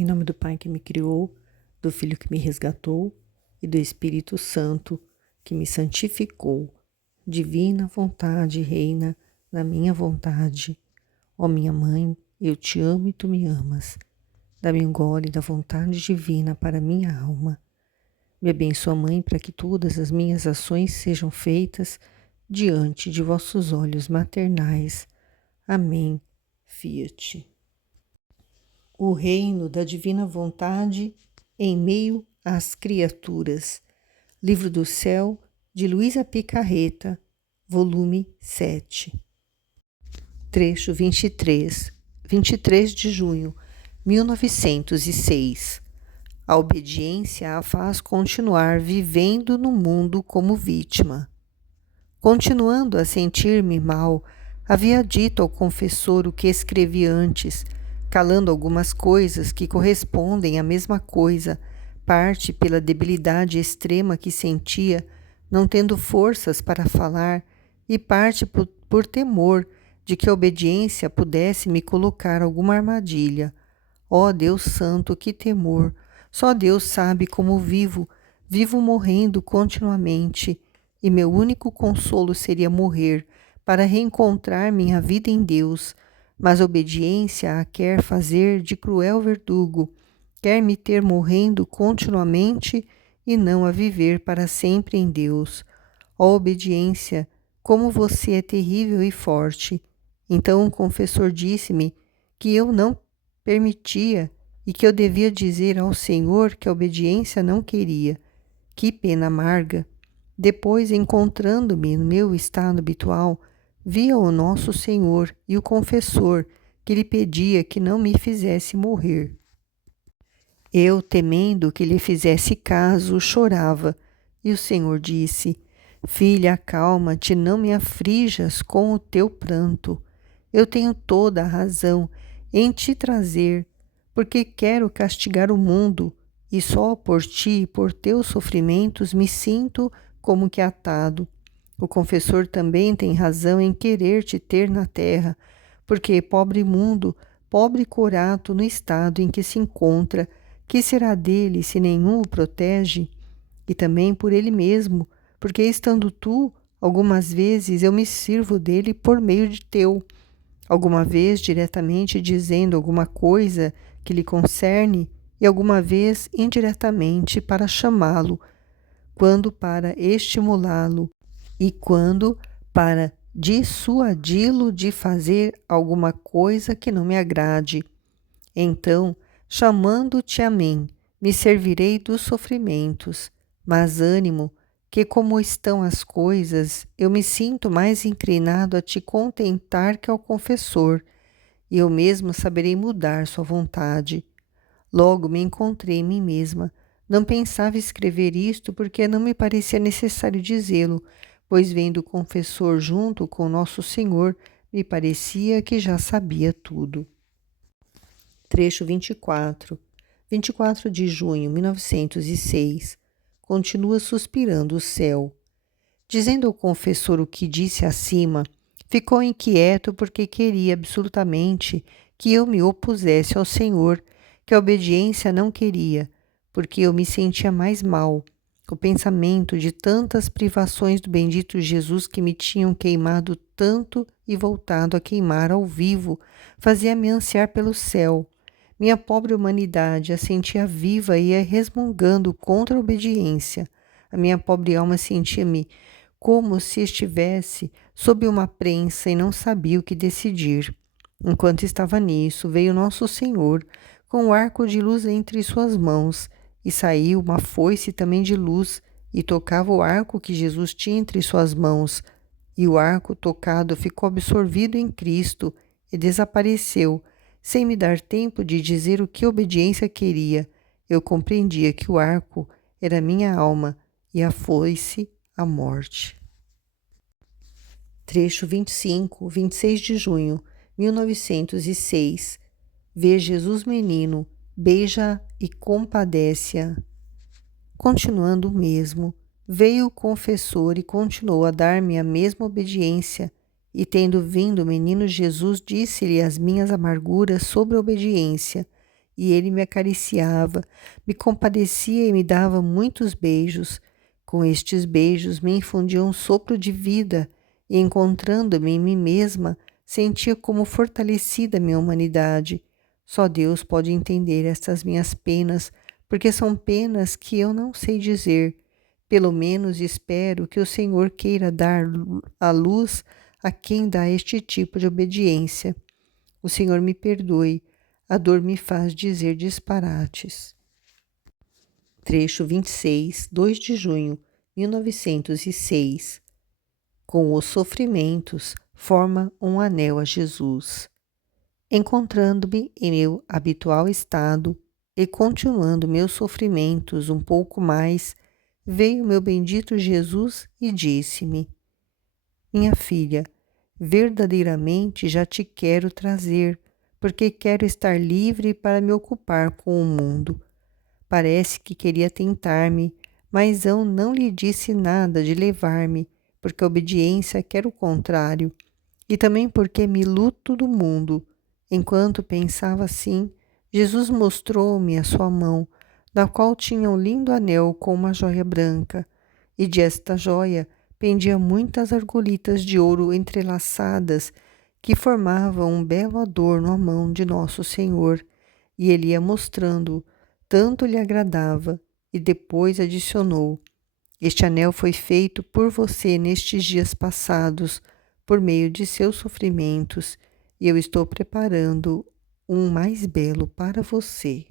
Em nome do Pai que me criou, do Filho que me resgatou e do Espírito Santo que me santificou. Divina vontade reina na minha vontade. Ó minha mãe, eu te amo e tu me amas. Dá-me um gole da vontade divina para minha alma. Me abençoa, Mãe, para que todas as minhas ações sejam feitas diante de vossos olhos maternais. Amém. Fiat. O reino da divina vontade em meio às criaturas. Livro do Céu, de Luísa Picarreta, volume 7. Trecho 23 de junho, 1906. A obediência a faz continuar vivendo no mundo como vítima. Continuando a sentir-me mal, havia dito ao confessor o que escrevi antes, calando algumas coisas que correspondem à mesma coisa, parte pela debilidade extrema que sentia, não tendo forças para falar, e parte por temor de que a obediência pudesse me colocar alguma armadilha. Ó Deus Santo, que temor! Só Deus sabe como vivo morrendo continuamente, e meu único consolo seria morrer, para reencontrar minha vida em Deus. Mas a obediência a quer fazer de cruel verdugo, quer me ter morrendo continuamente e não a viver para sempre em Deus. Ó obediência, como você é terrível e forte! Então o confessor disse-me que eu não permitia e que eu devia dizer ao Senhor que a obediência não queria. Que pena amarga! Depois, encontrando-me no meu estado habitual, via o nosso Senhor e o confessor que lhe pedia que não me fizesse morrer. Eu, temendo que lhe fizesse caso, chorava, e o Senhor disse: Filha, acalma-te, não me aflijas com o teu pranto. Eu tenho toda a razão em te trazer, porque quero castigar o mundo, e só por ti e por teus sofrimentos me sinto como que atado. O confessor também tem razão em querer te ter na terra, porque pobre mundo, pobre corato no estado em que se encontra, que será dele se nenhum o protege? E também por ele mesmo, porque estando tu, algumas vezes eu me sirvo dele por meio de teu, alguma vez diretamente dizendo alguma coisa que lhe concerne, e alguma vez indiretamente para chamá-lo, quando para estimulá-lo e quando para dissuadi-lo de fazer alguma coisa que não me agrade. Então, chamando-te a mim, me servirei dos sofrimentos, mas ânimo, que como estão as coisas, eu me sinto mais inclinado a te contentar que ao confessor, e eu mesmo saberei mudar sua vontade. Logo me encontrei em mim mesma. Não pensava escrever isto porque não me parecia necessário dizê-lo, pois vendo o confessor junto com Nosso Senhor, me parecia que já sabia tudo. Trecho 24 de junho, 1906. Continua suspirando o céu. Dizendo ao confessor o que disse acima, ficou inquieto porque queria absolutamente que eu me opusesse ao Senhor, que a obediência não queria, porque eu me sentia mais mal. O pensamento de tantas privações do bendito Jesus que me tinham queimado tanto e voltado a queimar ao vivo, fazia-me ansiar pelo céu. Minha pobre humanidade a sentia viva e ia resmungando contra a obediência. A minha pobre alma sentia-me como se estivesse sob uma prensa e não sabia o que decidir. Enquanto estava nisso, veio Nosso Senhor, com o arco de luz entre suas mãos, e saiu uma foice também de luz, e tocava o arco que Jesus tinha entre suas mãos. E o arco tocado ficou absorvido em Cristo e desapareceu, sem me dar tempo de dizer o que a obediência queria. Eu compreendia que o arco era minha alma e a foice a morte. Trecho 26 de junho, 1906. Vê Jesus menino, beija e compadece-a. Continuando o mesmo, veio o confessor e continuou a dar-me a mesma obediência, e tendo vindo o menino Jesus, disse-lhe as minhas amarguras sobre a obediência, e ele me acariciava, me compadecia e me dava muitos beijos. Com estes beijos me infundia um sopro de vida, e encontrando-me em mim mesma, sentia como fortalecida minha humanidade. Só Deus pode entender estas minhas penas, porque são penas que eu não sei dizer. Pelo menos espero que o Senhor queira dar a luz a quem dá este tipo de obediência. O Senhor me perdoe, a dor me faz dizer disparates. Trecho 26, 2 de junho, 1906. Com os sofrimentos, forma um anel a Jesus. Encontrando-me em meu habitual estado e continuando meus sofrimentos um pouco mais, veio meu bendito Jesus e disse-me: Minha filha, verdadeiramente já te quero trazer, porque quero estar livre para me ocupar com o mundo. Parece que queria tentar-me, mas eu não lhe disse nada de levar-me, porque a obediência quer o contrário, e também porque me luto do mundo. Enquanto pensava assim, Jesus mostrou-me a sua mão, na qual tinha um lindo anel com uma joia branca, e de esta joia pendia muitas argolitas de ouro entrelaçadas que formavam um belo adorno à mão de Nosso Senhor, e ele ia mostrando, tanto lhe agradava, e depois adicionou: Este anel foi feito por você nestes dias passados, por meio de seus sofrimentos, e eu estou preparando um mais belo para você.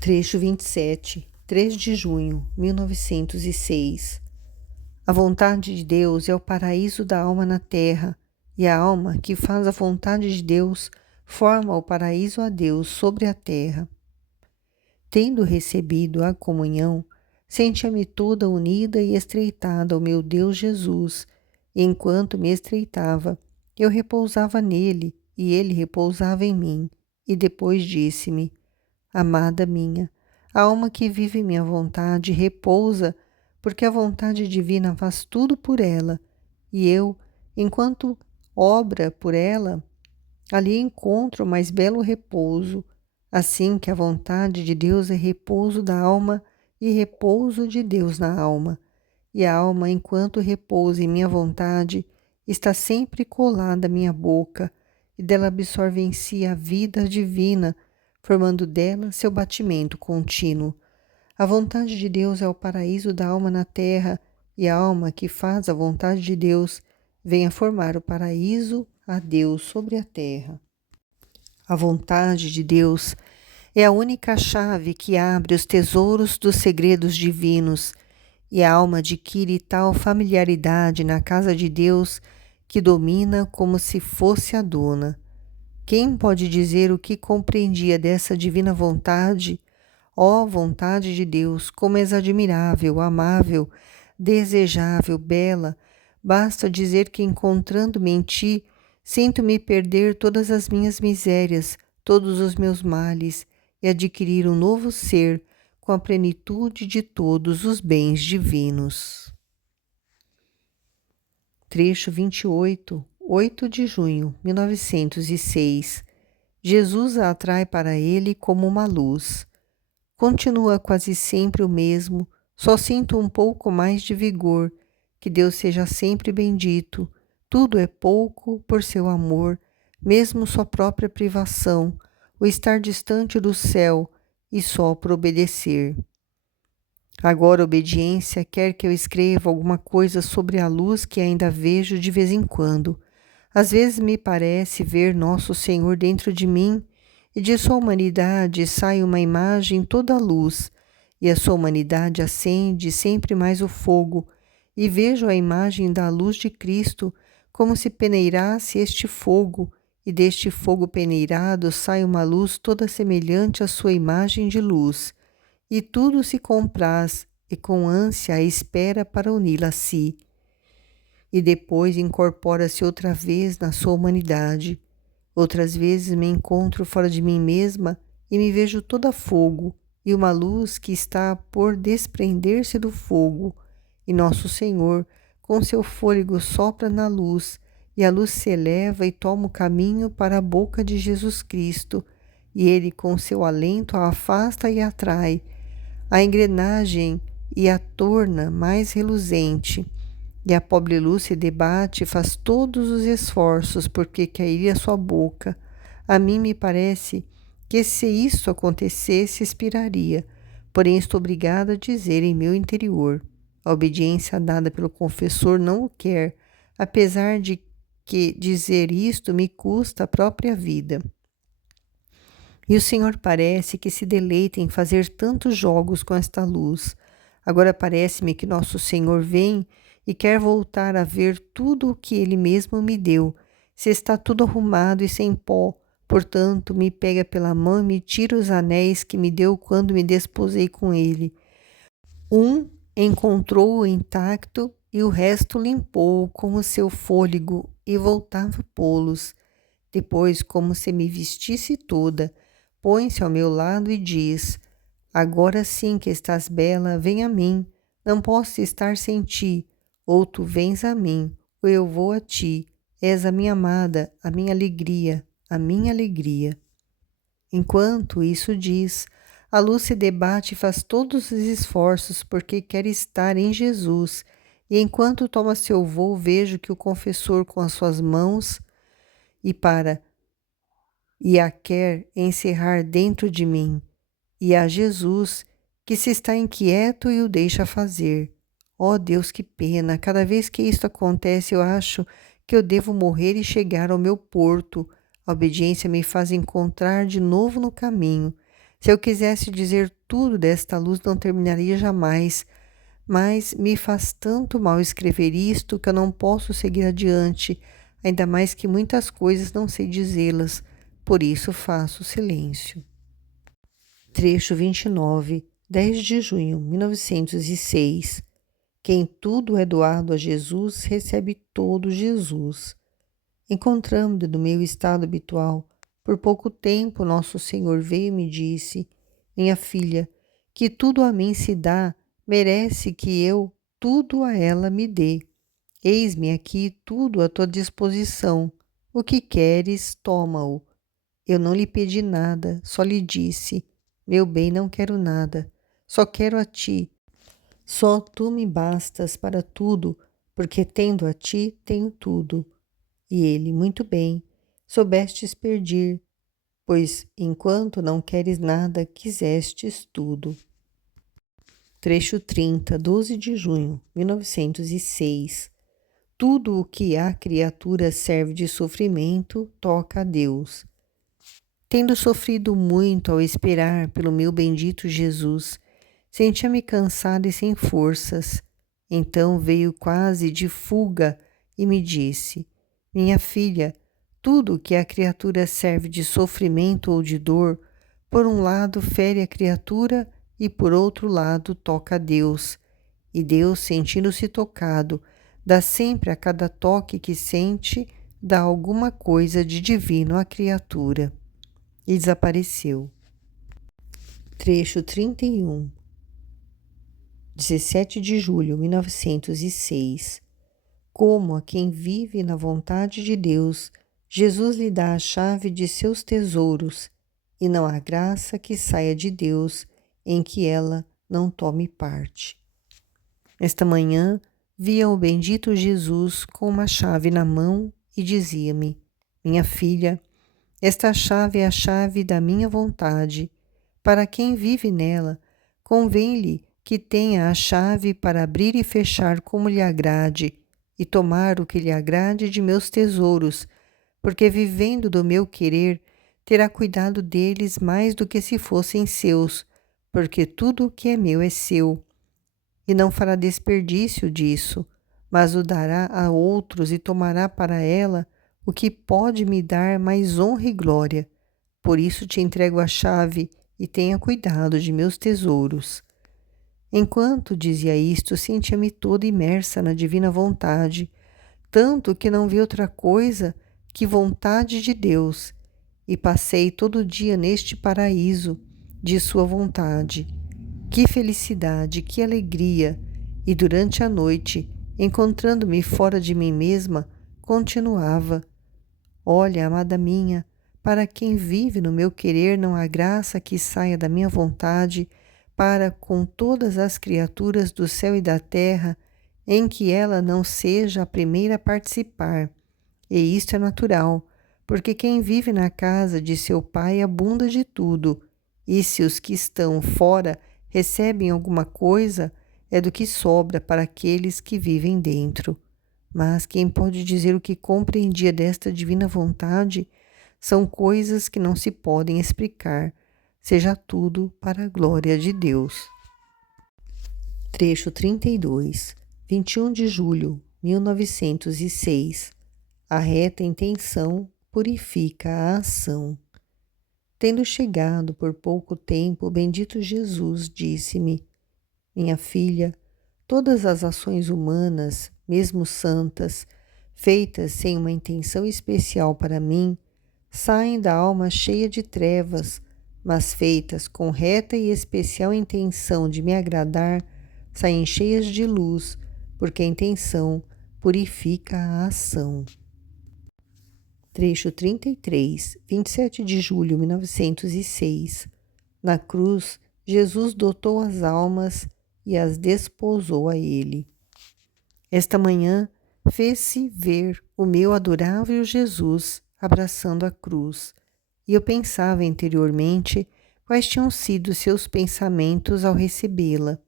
Trecho 27, 3 de junho, 1906. A vontade de Deus é o paraíso da alma na terra, e a alma que faz a vontade de Deus forma o paraíso a Deus sobre a terra. Tendo recebido a comunhão, sentia-me toda unida e estreitada ao meu Deus Jesus, e enquanto me estreitava, eu repousava nele e ele repousava em mim, e depois disse-me: Amada minha, a alma que vive minha vontade repousa, porque a vontade divina faz tudo por ela, e eu, enquanto obra por ela, ali encontro o mais belo repouso, assim que a vontade de Deus é repouso da alma e repouso de Deus na alma. E a alma, enquanto repousa em minha vontade, está sempre colada à minha boca, e dela absorve em si a vida divina, formando dela seu batimento contínuo. A vontade de Deus é o paraíso da alma na terra, e a alma que faz a vontade de Deus vem a formar o paraíso a Deus sobre a terra. A vontade de Deus é a única chave que abre os tesouros dos segredos divinos, e a alma adquire tal familiaridade na casa de Deus que domina como se fosse a dona. Quem pode dizer o que compreendia dessa divina vontade? Ó vontade de Deus, como és admirável, amável, desejável, bela! Basta dizer que, encontrando-me em ti, sinto-me perder todas as minhas misérias, todos os meus males, e adquirir um novo ser com a plenitude de todos os bens divinos. Trecho 28, 8 de junho, 1906. Jesus a atrai para ele como uma luz. Continua quase sempre o mesmo, só sinto um pouco mais de vigor. Que Deus seja sempre bendito. Tudo é pouco por seu amor, mesmo sua própria privação, o estar distante do céu e só por obedecer. Agora a obediência quer que eu escreva alguma coisa sobre a luz que ainda vejo de vez em quando. Às vezes me parece ver Nosso Senhor dentro de mim, e de sua humanidade sai uma imagem toda luz, e a sua humanidade acende sempre mais o fogo, e vejo a imagem da luz de Cristo como se peneirasse este fogo, e deste fogo peneirado sai uma luz toda semelhante à sua imagem de luz, e tudo se compraz e com ânsia a espera para uni-la a si. E depois incorpora-se outra vez na sua humanidade. Outras vezes me encontro fora de mim mesma e me vejo toda fogo, e uma luz que está por desprender-se do fogo, e Nosso Senhor, com seu fôlego, sopra na luz, e a luz se eleva e toma o caminho para a boca de Jesus Cristo, e ele com seu alento a afasta e atrai, a engrenagem e a torna mais reluzente. E a pobre luz se debate e faz todos os esforços porque quer ir à sua boca. A mim me parece que se isso acontecesse, expiraria. Porém, estou obrigada a dizer em meu interior. A obediência dada pelo confessor não o quer, apesar de que dizer isto me custa a própria vida. E o Senhor parece que se deleita em fazer tantos jogos com esta luz. Agora parece-me que nosso Senhor vem e quer voltar a ver tudo o que Ele mesmo me deu, se está tudo arrumado e sem pó. Portanto, me pega pela mão e me tira os anéis que me deu quando me desposei com Ele. Um encontrou-o intacto e o resto limpou-o com o seu fôlego e voltava a pô-los. Depois, como se me vestisse toda, põe-se ao meu lado e diz: agora sim que estás bela, vem a mim. Não posso estar sem ti. Ou tu vens a mim, ou eu vou a ti. És a minha amada, a minha alegria, a minha alegria. Enquanto isso diz, a luz se debate e faz todos os esforços porque quer estar em Jesus. E enquanto toma seu voo, vejo que o confessor com as suas mãos e a quer encerrar dentro de mim, e a Jesus que se está inquieto e o deixa fazer. Oh Deus, que pena! Cada vez que isto acontece, eu acho que eu devo morrer e chegar ao meu porto. A obediência me faz encontrar de novo no caminho. Se eu quisesse dizer tudo desta luz, não terminaria jamais. Mas me faz tanto mal escrever isto que eu não posso seguir adiante, ainda mais que muitas coisas não sei dizê-las. Por isso faço silêncio. Trecho 29, 10 de junho, 1906. Quem tudo é doado a Jesus, recebe todo Jesus. Encontrando-me no meu estado habitual, por pouco tempo nosso Senhor veio e me disse: minha filha, que tudo a mim se dá, merece que eu tudo a ela me dê. Eis-me aqui tudo à tua disposição. O que queres, toma-o. Eu não lhe pedi nada, só lhe disse: meu bem, não quero nada, só quero a ti. Só tu me bastas para tudo, porque tendo a ti, tenho tudo. E ele, muito bem, soubestes pedir, pois enquanto não queres nada, quisestes tudo. Trecho 30, 12 de junho, 1906. Tudo o que à criatura serve de sofrimento, toca a Deus. Tendo sofrido muito ao esperar pelo meu bendito Jesus, sentia-me cansada e sem forças. Então veio quase de fuga e me disse: minha filha, tudo o que a criatura serve de sofrimento ou de dor, por um lado fere a criatura e por outro lado toca a Deus. E Deus, sentindo-se tocado, dá sempre a cada toque que sente, dá alguma coisa de divino à criatura. E desapareceu. Trecho 31, 17 de julho, 1906. Como a quem vive na vontade de Deus, Jesus lhe dá a chave de seus tesouros, e não há graça que saia de Deus em que ela não tome parte. Esta manhã, via o bendito Jesus com uma chave na mão e dizia-me: minha filha, esta chave é a chave da minha vontade. Para quem vive nela, convém-lhe que tenha a chave para abrir e fechar como lhe agrade, e tomar o que lhe agrade de meus tesouros, porque vivendo do meu querer, terá cuidado deles mais do que se fossem seus, porque tudo o que é meu é seu. E não fará desperdício disso, mas o dará a outros e tomará para ela o que pode me dar mais honra e glória. Por isso te entrego a chave e tenha cuidado de meus tesouros. Enquanto dizia isto, sentia-me toda imersa na divina vontade, tanto que não vi outra coisa que vontade de Deus, e passei todo o dia neste paraíso de sua vontade. Que felicidade, que alegria! E durante a noite, encontrando-me fora de mim mesma, continuava: olha, amada minha, Para quem vive no meu querer, não há graça que saia da minha vontade para com todas as criaturas do céu e da terra, em que ela não seja a primeira a participar. E isto é natural, porque quem vive na casa de seu pai abunda de tudo, e se os que estão fora recebem alguma coisa, é do que sobra para aqueles que vivem dentro. Mas quem pode dizer o que compreendia desta divina vontade? São coisas que não se podem explicar. Seja tudo para a glória de Deus. Trecho 32, 21 de julho, 1906. A reta intenção purifica a ação. Tendo chegado por pouco tempo, o bendito Jesus disse-me: Minha filha, todas as ações humanas, mesmo santas, feitas sem uma intenção especial para mim, saem da alma cheia de trevas, mas feitas com reta e especial intenção de me agradar, saem cheias de luz, porque a intenção purifica a ação. Trecho 33, 27 de julho de 1906. Na cruz, Jesus dotou as almas e as desposou a ele. Esta manhã fez-se ver o meu adorável Jesus abraçando a cruz, e eu pensava interiormente quais tinham sido seus pensamentos ao recebê-la.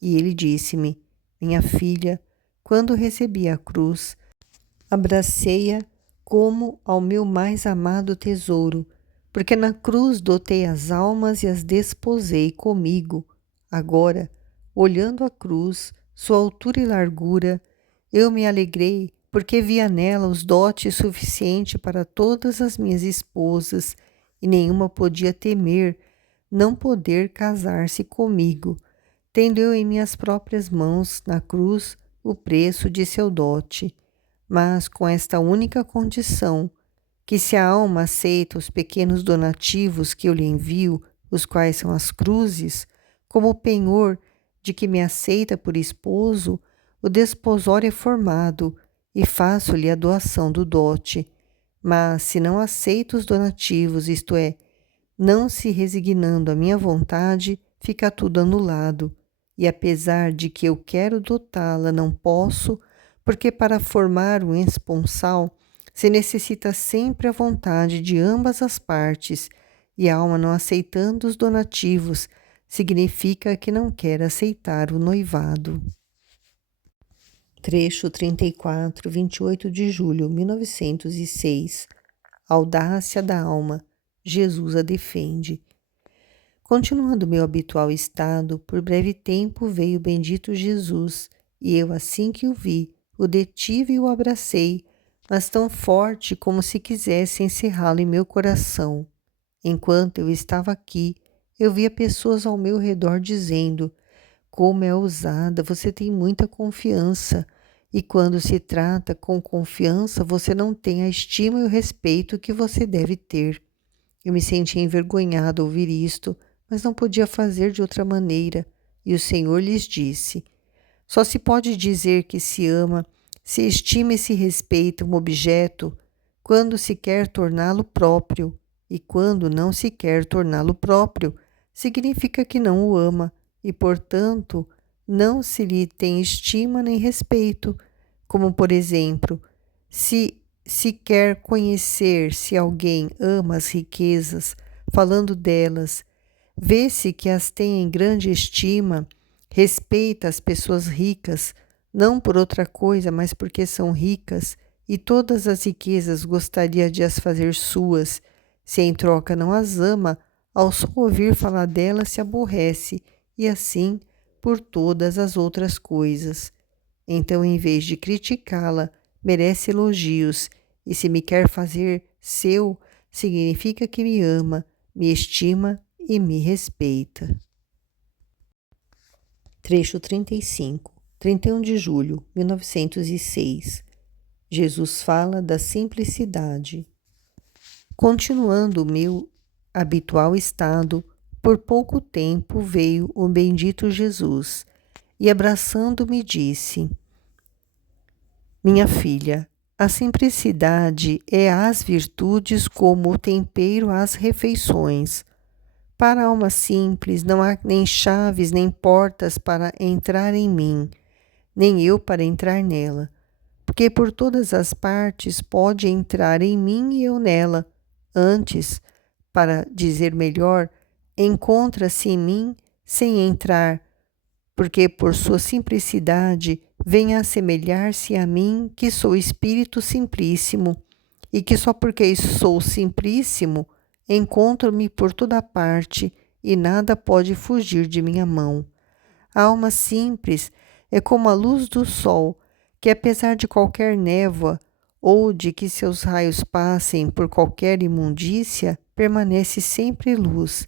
E ele disse-me: Minha filha, quando recebi a cruz, abracei-a como ao meu mais amado tesouro, porque na cruz dotei as almas e as desposei comigo. Agora, olhando a cruz, sua altura e largura, eu me alegrei, porque via nela os dotes suficientes para todas as minhas esposas, e nenhuma podia temer não poder casar-se comigo, tendo eu em minhas próprias mãos, na cruz, o preço de seu dote. Mas com esta única condição, que se a alma aceita os pequenos donativos que eu lhe envio, os quais são as cruzes, como penhor de que me aceita por esposo, o desposório é formado e faço-lhe a doação do dote. Mas se não aceita os donativos, isto é, não se resignando à minha vontade, fica tudo anulado. E apesar de que eu quero dotá-la, não posso, porque para formar um esponsal se necessita sempre a vontade de ambas as partes, e a alma não aceitando os donativos significa que não quer aceitar o noivado. Trecho 34, 28 de julho, 1906. Audácia da alma. Jesus a defende. Continuando meu habitual estado, por breve tempo veio o bendito Jesus, e eu, assim que o vi, o detive e o abracei, mas tão forte como se quisesse encerrá-lo em meu coração. Enquanto eu estava aqui, eu via pessoas ao meu redor dizendo: Como é ousada, você tem muita confiança. E quando se trata com confiança, você não tem a estima e o respeito que você deve ter. Eu me sentia envergonhada ao ouvir isto, mas não podia fazer de outra maneira. E o Senhor lhes disse: Só se pode dizer que se ama, se estima e se respeita um objeto quando se quer torná-lo próprio, e quando não se quer torná-lo próprio, significa que não o ama, e, portanto, não se lhe tem estima nem respeito, como, por exemplo, se quer conhecer se alguém ama as riquezas, falando delas, vê-se que as tem em grande estima, respeita as pessoas ricas, não por outra coisa, mas porque são ricas, e todas as riquezas gostaria de as fazer suas. Se em troca não as ama, ao só ouvir falar delas se aborrece, e assim por todas as outras coisas. Então, em vez de criticá-la, merece elogios, e se me quer fazer seu, significa que me ama, me estima e me respeita. Trecho 35, 31 de julho, 1906. Jesus fala da simplicidade. Continuando o meu habitual estado, por pouco tempo veio o bendito Jesus e, abraçando-me, disse: Minha filha, A simplicidade é às virtudes como o tempero às refeições. Para a alma simples não há nem chaves nem portas para entrar em mim, nem eu para entrar nela, porque por todas as partes pode entrar em mim e eu nela. Antes, para dizer melhor, encontra-se em mim sem entrar, porque por sua simplicidade vem a assemelhar-se a mim, que sou espírito simplíssimo, e que só porque sou simplíssimo, encontro-me por toda parte e nada pode fugir de minha mão. A alma simples é como a luz do sol, que apesar de qualquer névoa ou de que seus raios passem por qualquer imundícia, permanece sempre luz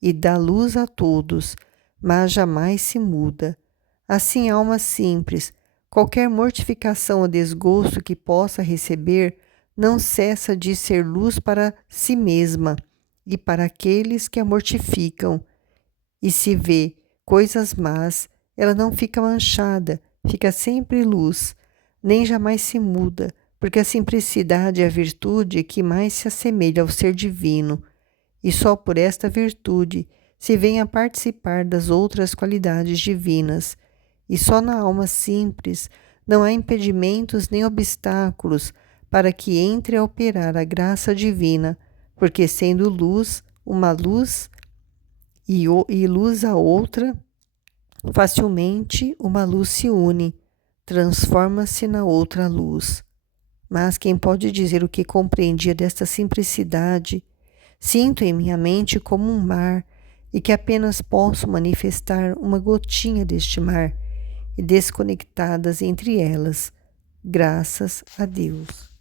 e dá luz a todos, mas jamais se muda. Assim, a alma simples, qualquer mortificação ou desgosto que possa receber, não cessa de ser luz para si mesma e para aqueles que a mortificam. E se vê coisas más, ela não fica manchada, fica sempre luz, nem jamais se muda, porque a simplicidade é a virtude que mais se assemelha ao ser divino, e só por esta virtude se vem a participar das outras qualidades divinas, e só na alma simples não há impedimentos nem obstáculos para que entre a operar a graça divina, porque sendo luz, uma luz e luz a outra, facilmente uma luz se une, transforma-se na outra luz. Mas quem pode dizer o que compreendia desta simplicidade? Sinto em minha mente como um mar, e que apenas posso manifestar uma gotinha deste mar, e desconectadas entre elas. Graças a Deus.